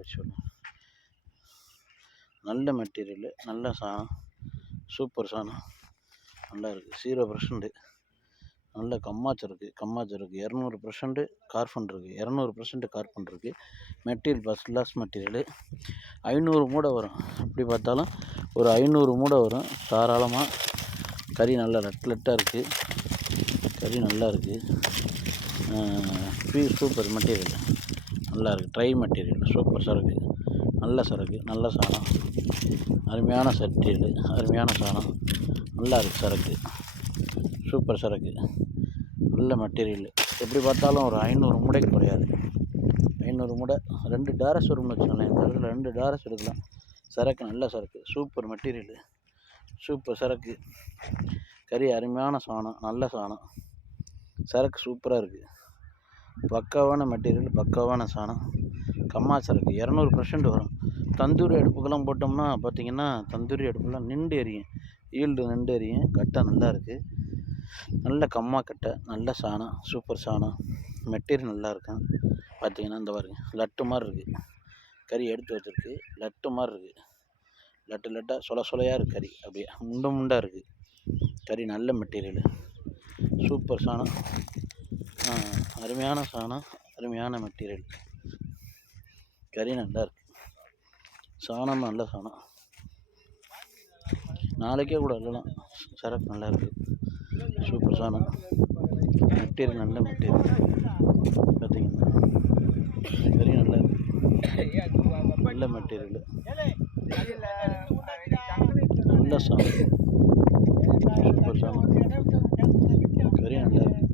வச்சுடலாம். நல்ல மெட்டீரியலு, நல்ல சாணம், சூப்பர் சாணம், நல்லா இருக்குது. 0% நல்ல கம்மாச்சு இருக்குது. 200% கார்பன் இருக்குது. 200% கார்பன் இருக்குது. Material first class material. 500 மூடை வரும். எப்படி பார்த்தாலும் ஒரு 500 மூடை வரும் தாராளமாக. கறி நல்லா லட்டாக இருக்குது. கறி நல்லா இருக்குது. சூப்பர் மெட்டீரியல் நல்லா இருக்குது. ட்ரை மெட்டீரியல் சூப்பர் சரக்கு, நல்ல சரக்கு, நல்ல சாணம், அருமையான மெட்டீரியல், அருமையான சாணம், நல்லா இருக்குது சரக்கு, சூப்பர் சரக்கு, நல்ல மெட்டீரியல். எப்படி பார்த்தாலும் ஒரு 500 மூடைக்கு குறையாது. 500 மூடை 2 டாரஸ் வரும்னு வச்சுக்கோங்களேன். இந்த இடத்துல 2 டாரஸ் எடுக்கலாம். சரக்கு நல்ல சரக்கு, சூப்பர் மெட்டீரியல், சூப்பர் சரக்கு. கறி அருமையான சாணம், நல்ல சாணம், சரக்கு சூப்பராக இருக்குது. பக்காவான மெட்டீரியல், பக்காவான சாணம், கம்மா சரக்கு 200% வரும். தந்தூரி அடுப்புக்கெல்லாம் போட்டோம்னா பார்த்திங்கன்னா தந்தூரி அடுப்புலாம் நின்று எரியும். ஈல்டு நின்று எரியும். கட்டை நல்லா இருக்குது. நல்ல கம்மா கட்டை, நல்ல சாணம், சூப்பர் சாணம், மெட்டீரியல் நல்லா இருக்கும். பார்த்திங்கன்னா இந்த பாருங்க லட்டு மாதிரி இருக்குது. கறி எடுத்து வச்சுருக்கு. லட்டு மாதிரி இருக்குது. லட்டாக சொலையாக இருக்குது கறி. அப்படியே முண்டாக இருக்குது கறி. நல்ல மெட்டீரியல், சூப்பர் சாணம், அருமையான சாணம், அருமையான மெட்டீரியல். கறி நல்லா இருக்குது. சாணம் நல்ல சாணம். நாளைக்கே கூட இல்லைலாம். சரக்கு நல்லா இருக்குது. சூப்பர் சாணம், மெட்டீரியல் நல்ல மெட்டீரியல். பார்த்திங்கன்னா கறி நல்லா இருக்குது. நல்ல மெட்டீரியல், நல்ல சாணம், சூப்பர் சாணம், கறி நல்லா இருக்குது.